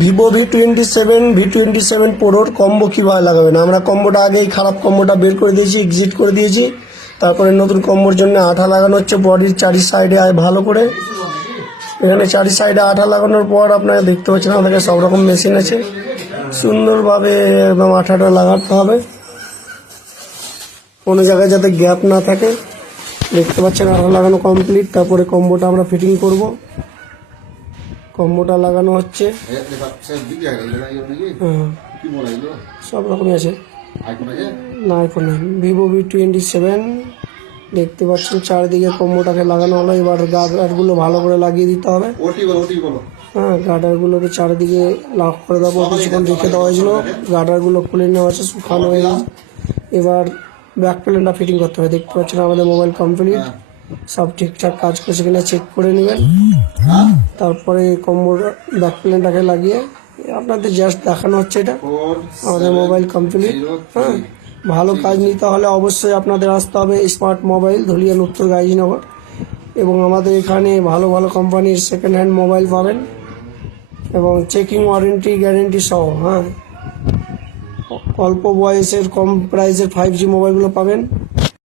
Vivo V27 প্রোর combo কীভাবে লাগাবেন। আমরা কম্বোটা আগেই খারাপ কম্বোটা বের করে দিয়েছি, এক্সিট করে দিয়েছি। তারপরে নতুন কম্বোর জন্য আঠা লাগানো হচ্ছে বডির চারি সাইডে ভালো করে। এখানে চারি সাইডে আঠা লাগানোর পর আপনারা দেখতে পাচ্ছেন আমাদের কাছে সব রকম মেশিন আছে। সুন্দরভাবে একদম আঠাটা লাগাতে হবে, কোনো জায়গায় যাতে গ্যাপ না থাকে। দেখতে পাচ্ছেন আঠা লাগানো কমপ্লিট। তারপরে কম্বোটা আমরা ফিটিং করব। কম্বোটা লাগানো হচ্ছে, সব রকমই আছে। না আইফোন নেই, ভিভো V27 দেখতে পাচ্ছেন চারিদিকে কম্বোটাকে লাগানো হলো। এবার গার্ডারগুলো ভালো করে লাগিয়ে দিতে হবে। হ্যাঁ, গার্ডারগুলোকে চারিদিকে লক করে দেবো, কিছুক্ষণ রেখে দেওয়া হয়েছিল। গার্ডারগুলো খুলে নেওয়া আছে, শুকানো হয়ে গেছে। এবার ব্যাক প্লেনটা ফিটিং করতে হবে। দেখতে পাচ্ছেন আমাদের মোবাইল কমপ্লিট, সব ঠিকঠাক কাজ করছে কিনা চেক করে নেবেন। তারপরে কম্বোর ব্যাক প্লেনটাকে লাগিয়ে আপনাদের জাস্ট দেখানো হচ্ছে এটা আমাদের মোবাইল কমপ্লিট। হ্যাঁ, ভালো কাজ নিতে হলে অবশ্যই আপনাদের আসতে হবে স্মার্ট মোবাইল, ধুলিয়ান, উত্তর গাজীনগর। এবং আমাদের এখানে ভালো ভালো কোম্পানির সেকেন্ড হ্যান্ড মোবাইল পাবেন এবং চেকিং ওয়ারেন্টি গ্যারেন্টি সহ। হ্যাঁ, অল্প বয়সের কম প্রাইসের 5G মোবাইলগুলো পাবেন।